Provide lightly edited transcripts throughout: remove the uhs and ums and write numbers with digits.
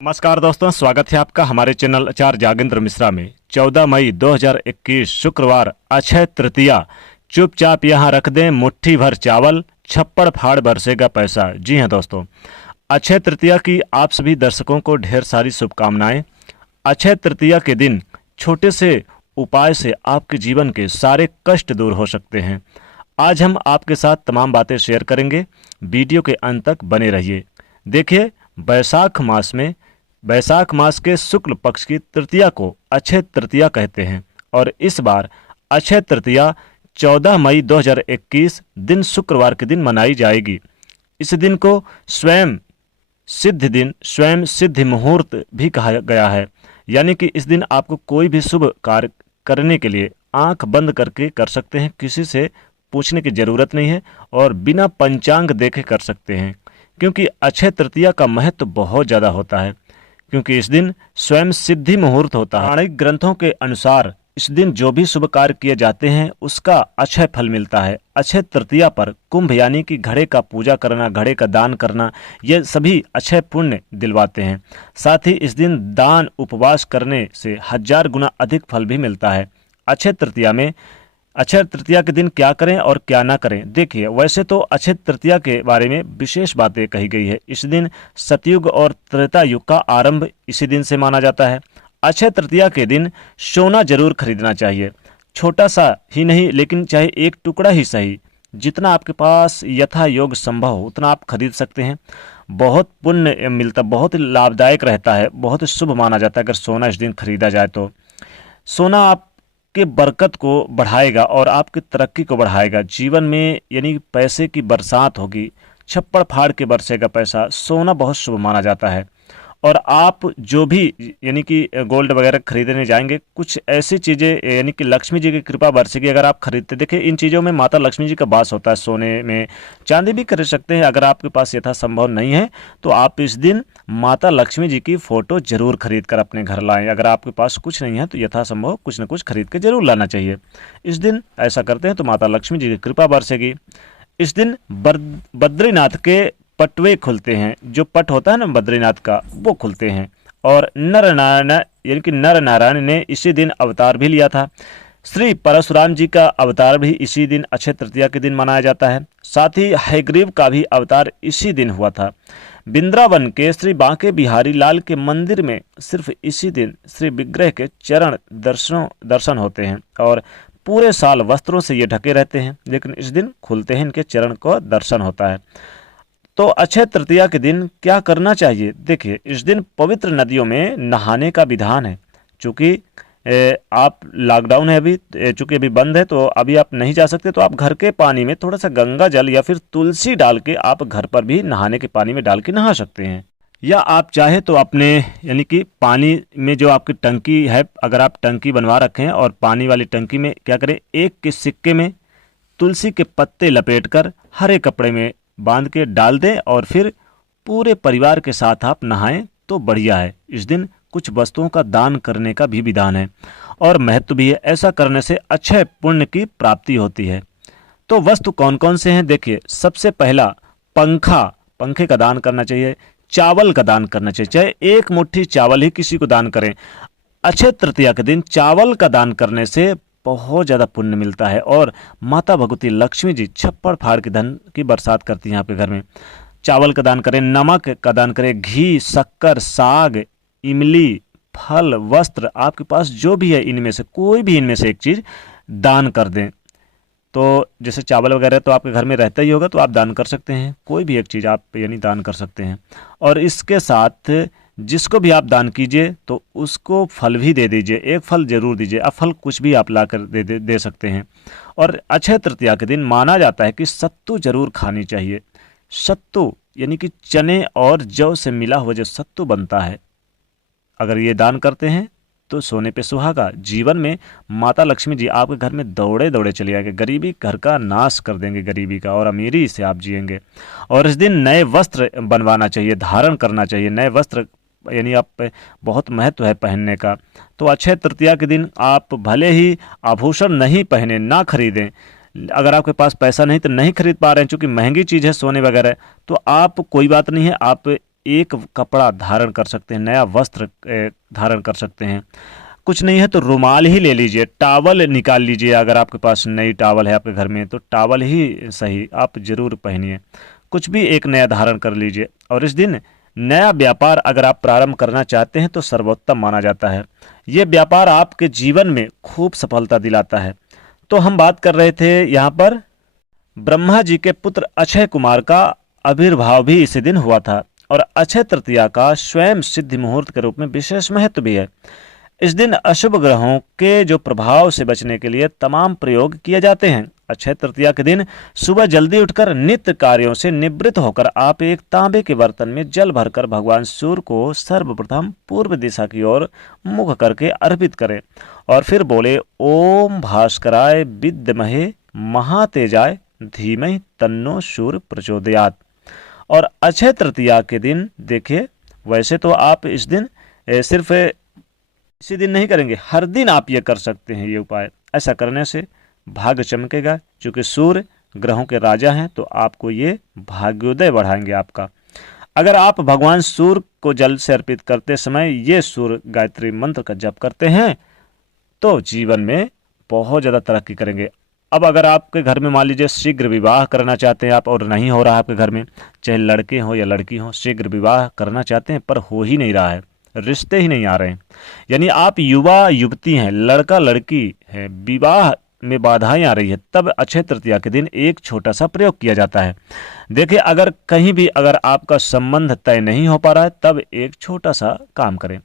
नमस्कार दोस्तों, स्वागत है आपका हमारे चैनल आचार्य जागेंद्र मिश्रा में। 14 मई 2021 शुक्रवार, अक्षय तृतीया। चुपचाप यहाँ रख दें मुट्ठी भर चावल, छप्पड़ फाड़ बरसेगा पैसा। जी हाँ दोस्तों, अक्षय तृतीया की आप सभी दर्शकों को ढेर सारी शुभकामनाएं। अक्षय तृतीया के दिन छोटे से उपाय से आपके जीवन के सारे कष्ट दूर हो सकते हैं। आज हम आपके साथ तमाम बातें शेयर करेंगे। वीडियो के अंत तक बने रहिए। देखिए, वैशाख मास के शुक्ल पक्ष की तृतीया को अक्षय तृतीया कहते हैं और इस बार अक्षय तृतीया 14 मई 2021 दिन शुक्रवार के दिन मनाई जाएगी। इस दिन को स्वयं सिद्ध मुहूर्त भी कहा गया है, यानी कि इस दिन आपको कोई भी शुभ कार्य करने के लिए आंख बंद करके कर सकते हैं। किसी से पूछने की जरूरत नहीं है और बिना पंचांग देखे कर सकते हैं, क्योंकि अक्षय तृतीया का महत्व बहुत ज़्यादा होता है। क्योंकि इस दिन स्वयं सिद्धि मुहूर्त होता है। पौराणिक ग्रंथों के अनुसार इस दिन जो भी शुभ कार्य किए जाते हैं उसका अक्षय फल मिलता है। अक्षय तृतीया पर कुंभ यानी कि घड़े का पूजा करना, घड़े का दान करना, ये सभी अक्षय पुण्य दिलवाते हैं। साथ ही इस दिन दान उपवास करने से 1000 गुना अधिक फल भी मिलता है। अक्षय तृतीया के दिन क्या करें और क्या ना करें, देखिए, वैसे तो अक्षय तृतीया के बारे में विशेष बातें कही गई है। इस दिन सतयुग और त्रेता युग का आरंभ इसी दिन से माना जाता है। अक्षय तृतीया के दिन सोना जरूर खरीदना चाहिए। छोटा सा ही नहीं, लेकिन चाहे एक टुकड़ा ही सही, जितना आपके पास यथा योग संभव हो उतना आप खरीद सकते हैं। बहुत पुण्य मिलता, बहुत लाभदायक रहता है, बहुत शुभ माना जाता है अगर सोना इस दिन खरीदा जाए तो। सोना आपके बरकत को बढ़ाएगा और आपकी तरक्की को बढ़ाएगा। जीवन में यानी पैसे की बरसात होगी, छप्पड़ फाड़ के बरसेगा पैसा। सोना बहुत शुभ माना जाता है। और आप जो भी यानी कि गोल्ड वगैरह खरीदने जाएंगे, कुछ ऐसी चीज़ें यानी कि लक्ष्मी जी की कृपा बरसेगी अगर आप खरीदते। देखिए, इन चीज़ों में माता लक्ष्मी जी का वास होता है। सोने में चांदी भी खरीद सकते हैं। अगर आपके पास यथासंभव नहीं है तो आप इस दिन माता लक्ष्मी जी की फ़ोटो जरूर खरीद कर अपने घर लाएं। अगर आपके पास कुछ नहीं है तो यथासंभव कुछ न कुछ खरीद के जरूर लाना चाहिए। इस दिन ऐसा करते हैं तो माता लक्ष्मी जी की कृपा बरसेगी। इस दिन बद्रीनाथ के पटवे खुलते हैं। जो पट होता है ना बद्रीनाथ का, वो खुलते हैं। और नर नारायण यानी कि नर नारायण ने इसी दिन अवतार भी लिया था। श्री परशुराम जी का अवतार भी इसी दिन अक्षय तृतीया के दिन मनाया जाता है। साथ ही हयग्रीव का भी अवतार इसी दिन हुआ था। वृंदावन के श्री बांके बिहारी लाल के मंदिर में सिर्फ इसी दिन श्री विग्रह के चरण दर्शन होते हैं और पूरे साल वस्त्रों से ये ढके रहते हैं, लेकिन इस दिन खुलते हैं, इनके चरण को दर्शन होता है। तो अक्षय तृतीया के दिन क्या करना चाहिए, देखिए, इस दिन पवित्र नदियों में नहाने का विधान है। चूँकि आप लॉकडाउन है अभी, चूँकि अभी बंद है तो अभी आप नहीं जा सकते, तो आप घर के पानी में थोड़ा सा गंगा जल या फिर तुलसी डाल के आप घर पर भी नहाने के पानी में डाल के नहा सकते हैं। या आप चाहे तो अपने यानी कि पानी में जो आपकी टंकी है, अगर आप टंकी बनवा रखें हैं और पानी वाली टंकी में क्या करें, एक के सिक्के में तुलसी के पत्ते लपेटकर हरे कपड़े में बांध के डाल दें और फिर पूरे परिवार के साथ आप नहाएं तो बढ़िया है। इस दिन कुछ वस्तुओं का दान करने का भी विधान है और महत्व भी है। ऐसा करने से अक्षय पुण्य की प्राप्ति होती है। तो वस्तु कौन कौन से हैं, देखिए, सबसे पहला पंखे का दान करना चाहिए। चावल का दान करना चाहिए, चाहे एक मुट्ठी चावल ही किसी को दान करें। अक्षय तृतीया के दिन चावल का दान करने से बहुत ज़्यादा पुण्य मिलता है और माता भगवती लक्ष्मी जी छप्पड़ फाड़ के धन की बरसात करती हैं आपके घर में। चावल का दान करें, नमक का दान करें, घी, शक्कर, साग, इमली, फल, वस्त्र, आपके पास जो भी है इनमें से कोई भी इनमें से एक चीज़ दान कर दें। तो जैसे चावल वगैरह तो आपके घर में रहता ही होगा, तो आप दान कर सकते हैं। कोई भी एक चीज़ आप यानी दान कर सकते हैं। और इसके साथ जिसको भी आप दान कीजिए तो उसको फल भी दे दीजिए, एक फल जरूर दीजिए। अब फल कुछ भी आप लाकर दे सकते हैं। और अक्षय तृतीया के दिन माना जाता है कि सत्तू जरूर खानी चाहिए। सत्तू यानी कि चने और जौ से मिला हुआ जो सत्तू बनता है, अगर ये दान करते हैं तो सोने पे सुहागा। जीवन में माता लक्ष्मी जी आपके घर में दौड़े दौड़े चले आएंगे, गरीबी घर का नाश कर देंगे, गरीबी का, और अमीरी से आप जिएंगे। और इस दिन नए वस्त्र बनवाना चाहिए, धारण करना चाहिए। नए वस्त्र यानी आप बहुत महत्व है पहनने का। तो अक्षय तृतीया के दिन आप भले ही आभूषण नहीं पहने, ना खरीदें, अगर आपके पास पैसा नहीं तो नहीं खरीद पा रहे हैं, चूँकि महंगी चीज़ है सोने वगैरह, तो आप कोई बात नहीं है, आप एक कपड़ा धारण कर सकते हैं, नया वस्त्र धारण कर सकते हैं। कुछ नहीं है तो रुमाल ही ले लीजिए, टावल निकाल लीजिए, अगर आपके पास नई टावल है आपके घर में तो टावल ही सही आप जरूर पहनिए, कुछ भी एक नया धारण कर लीजिए। और इस दिन नया व्यापार अगर आप प्रारंभ करना चाहते हैं तो सर्वोत्तम माना जाता है। ये व्यापार आपके जीवन में खूब सफलता दिलाता है। तो हम बात कर रहे थे यहाँ पर ब्रह्मा जी के पुत्र अक्षय कुमार का आविर्भाव भी इसी दिन हुआ था, और अक्षय तृतीया का स्वयं सिद्धि मुहूर्त के रूप में विशेष महत्व भी है। इस दिन अशुभ ग्रहों के जो प्रभाव से बचने के लिए तमाम प्रयोग किए जाते हैं। अक्षय तृतीया के दिन सुबह जल्दी उठकर नित्य कार्यों से निवृत्त होकर आप एक तांबे के बर्तन में जल भरकर भगवान सूर्य को सर्वप्रथम पूर्व दिशा की ओर मुख करके अर्पित करें और फिर बोले ओम भास्कराय विद्महे महातेजाय धीमहि तन्नो सूर्य प्रचोदयात्। और अक्षय तृतीया के दिन देखिए, वैसे तो आप इस दिन सिर्फ इसी दिन नहीं करेंगे, हर दिन आप ये कर सकते हैं ये उपाय। ऐसा करने से भाग्य चमकेगा, क्योंकि सूर्य ग्रहों के राजा हैं तो आपको ये भाग्योदय बढ़ाएंगे आपका। अगर आप भगवान सूर्य को जल से अर्पित करते समय ये सूर्य गायत्री मंत्र का जप करते हैं तो जीवन में बहुत ज़्यादा तरक्की करेंगे। अब अगर आपके घर में मान लीजिए शीघ्र विवाह करना चाहते हैं आप और नहीं हो रहा है आपके घर में, चाहे लड़के हो या लड़की हो, शीघ्र विवाह करना चाहते हैं पर हो ही नहीं रहा है, रिश्ते ही नहीं आ रहे हैं, यानी आप युवा युवती हैं, लड़का लड़की है, विवाह में बाधाएं आ रही है, तब अक्षय तृतीया के दिन एक छोटा सा प्रयोग किया जाता है। देखिए, अगर कहीं भी अगर आपका संबंध तय नहीं हो पा रहा है तब एक छोटा सा काम करें।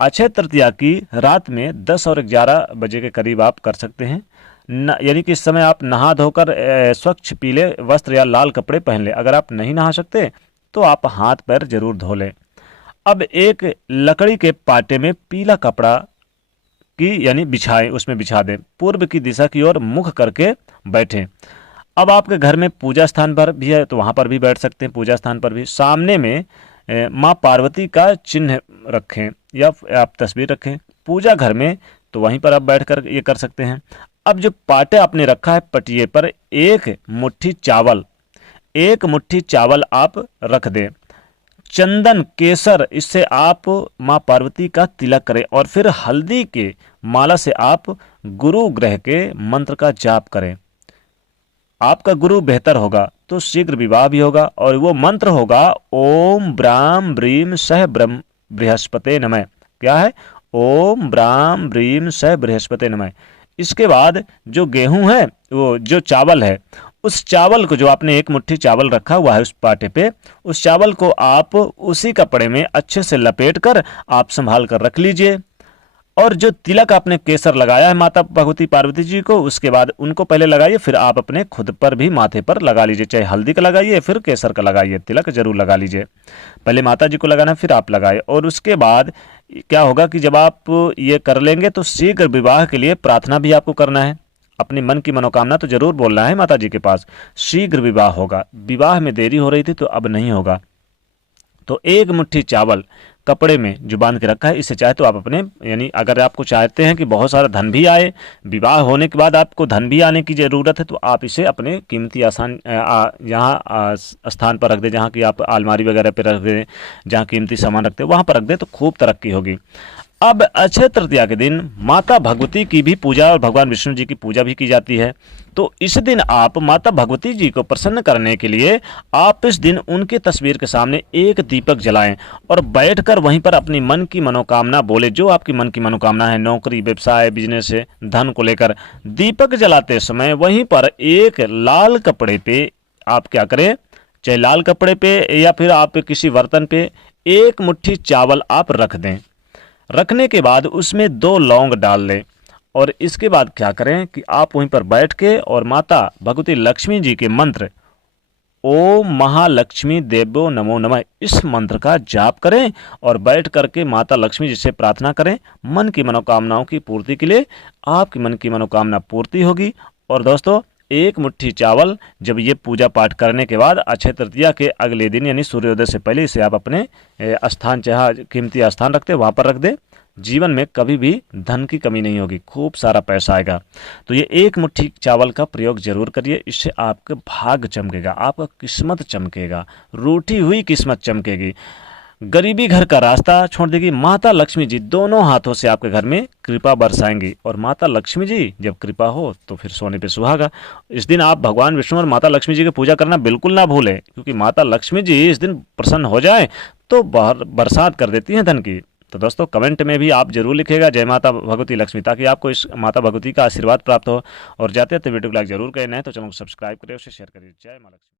अक्षय तृतीया की रात में 10 और 11 बजे के करीब आप कर सकते हैं, यानी कि इस समय आप नहा धोकर स्वच्छ पीले वस्त्र या लाल कपड़े पहन लें। अगर आप नहीं नहा सकते तो आप हाथ पैर जरूर धो लें। अब एक लकड़ी के पाटे में पीला कपड़ा की यानी बिछाएं, उसमें बिछा दें, पूर्व की दिशा की ओर मुख करके बैठें। अब आपके घर में पूजा स्थान पर भी है तो वहाँ पर भी बैठ सकते हैं, पूजा स्थान पर भी। सामने में माँ पार्वती का चिन्ह रखें या आप तस्वीर रखें। पूजा घर में तो वहीं पर आप बैठकर ये कर सकते हैं। अब जो पाटे आपने रखा है पटिए पर एक मुट्ठी चावल आप रख दें, चंदन केसर, इससे आप माँ पार्वती का तिलक करें और फिर हल्दी के माला से आप गुरु ग्रह के मंत्र का जाप करें। आपका गुरु बेहतर होगा तो शीघ्र विवाह भी होगा, और वो मंत्र होगा ओम ब्राम ब्रीम सह ब्रह्म बृहस्पते नमः। क्या है? ओम ब्राम ब्रीम सह बृहस्पते नमः। इसके बाद जो गेहूं है, वो जो चावल है, उस चावल को, जो आपने एक मुट्ठी चावल रखा हुआ है उस पाटे पे, उस चावल को आप उसी कपड़े में अच्छे से लपेट कर आप संभाल कर रख लीजिए। और जो तिलक आपने केसर लगाया है माता भगवती पार्वती जी को, उसके बाद उनको पहले लगाइए, फिर आप अपने खुद पर भी माथे पर लगा लीजिए, चाहे हल्दी का लगाइए फिर केसर का लगाइए, तिलक जरूर लगा लीजिए। पहले माता जी को लगाना फिर आप लगाए। और उसके बाद क्या होगा कि जब आप ये कर लेंगे तो शीघ्र विवाह के लिए प्रार्थना भी आपको करना है, अपने मन की मनोकामना तो जरूर बोलना है माता जी के पास, शीघ्र विवाह होगा। विवाह में देरी हो रही थी तो अब नहीं होगा। तो एक मुट्ठी चावल कपड़े में जो बांध के रखा है, इससे चाहे तो आप अपने, यानी अगर आपको चाहते हैं कि बहुत सारा धन भी आए, विवाह होने के बाद आपको धन भी आने की ज़रूरत है, तो आप इसे अपने कीमती आसान यहाँ स्थान पर रख दें, जहाँ की आप अलमारी वगैरह पे रख दें, जहाँ कीमती सामान रखते हैं वहाँ पर रख दें तो खूब तरक्की होगी। अब अक्षय तृतीया के दिन माता भगवती की भी पूजा और भगवान विष्णु जी की पूजा भी की जाती है। तो इस दिन आप माता भगवती जी को प्रसन्न करने के लिए आप इस दिन उनकी तस्वीर के सामने एक दीपक जलाएं और बैठकर वहीं पर अपनी मन की मनोकामना बोले, जो आपकी मन की मनोकामना है, नौकरी, व्यवसाय, बिजनेस से, धन को लेकर। दीपक जलाते समय वहीं पर एक लाल कपड़े पे आप क्या करें, चाहे लाल कपड़े पे या फिर आप किसी बर्तन पे एक मुट्ठी चावल आप रख दें। रखने के बाद उसमें 2 लौंग डाल लें और इसके बाद क्या करें कि आप वहीं पर बैठ के और माता भगवती लक्ष्मी जी के मंत्र ओम महालक्ष्मी देवो नमो नमः, इस मंत्र का जाप करें और बैठ करके माता लक्ष्मी जी से प्रार्थना करें मन की मनोकामनाओं की पूर्ति के लिए। आपकी मन की मनोकामना पूर्ति होगी। और दोस्तों, एक मुट्ठी चावल जब ये पूजा पाठ करने के बाद अक्षय तृतीया के अगले दिन यानी सूर्योदय से पहले इसे आप अपने स्थान, चाहे कीमती स्थान रखते हैं वहाँ पर रख दें। जीवन में कभी भी धन की कमी नहीं होगी, खूब सारा पैसा आएगा। तो ये एक मुट्ठी चावल का प्रयोग जरूर करिए, इससे आपका भाग्य चमकेगा, आपका किस्मत चमकेगा, रूठी हुई किस्मत चमकेगी। गरीबी घर का रास्ता छोड़ देगी। माता लक्ष्मी जी दोनों हाथों से आपके घर में कृपा बरसाएंगी, और माता लक्ष्मी जी जब कृपा हो तो फिर सोने पे सुहागा। इस दिन आप भगवान विष्णु और माता लक्ष्मी जी की पूजा करना बिल्कुल ना भूलें, क्योंकि माता लक्ष्मी जी इस दिन प्रसन्न हो जाए तो बरसात कर देती हैं धन की। तो दोस्तों कमेंट में भी आप जरूर लिखिएगा जय माता भगवती लक्ष्मी, ताकि आपको इस माता भगवती का आशीर्वाद प्राप्त हो। और जाते जाते वीडियो को लाइक जरूर करें, नहीं तो चैनल को सब्सक्राइब करें, उसे शेयर करिए। जय माता लक्ष्मी।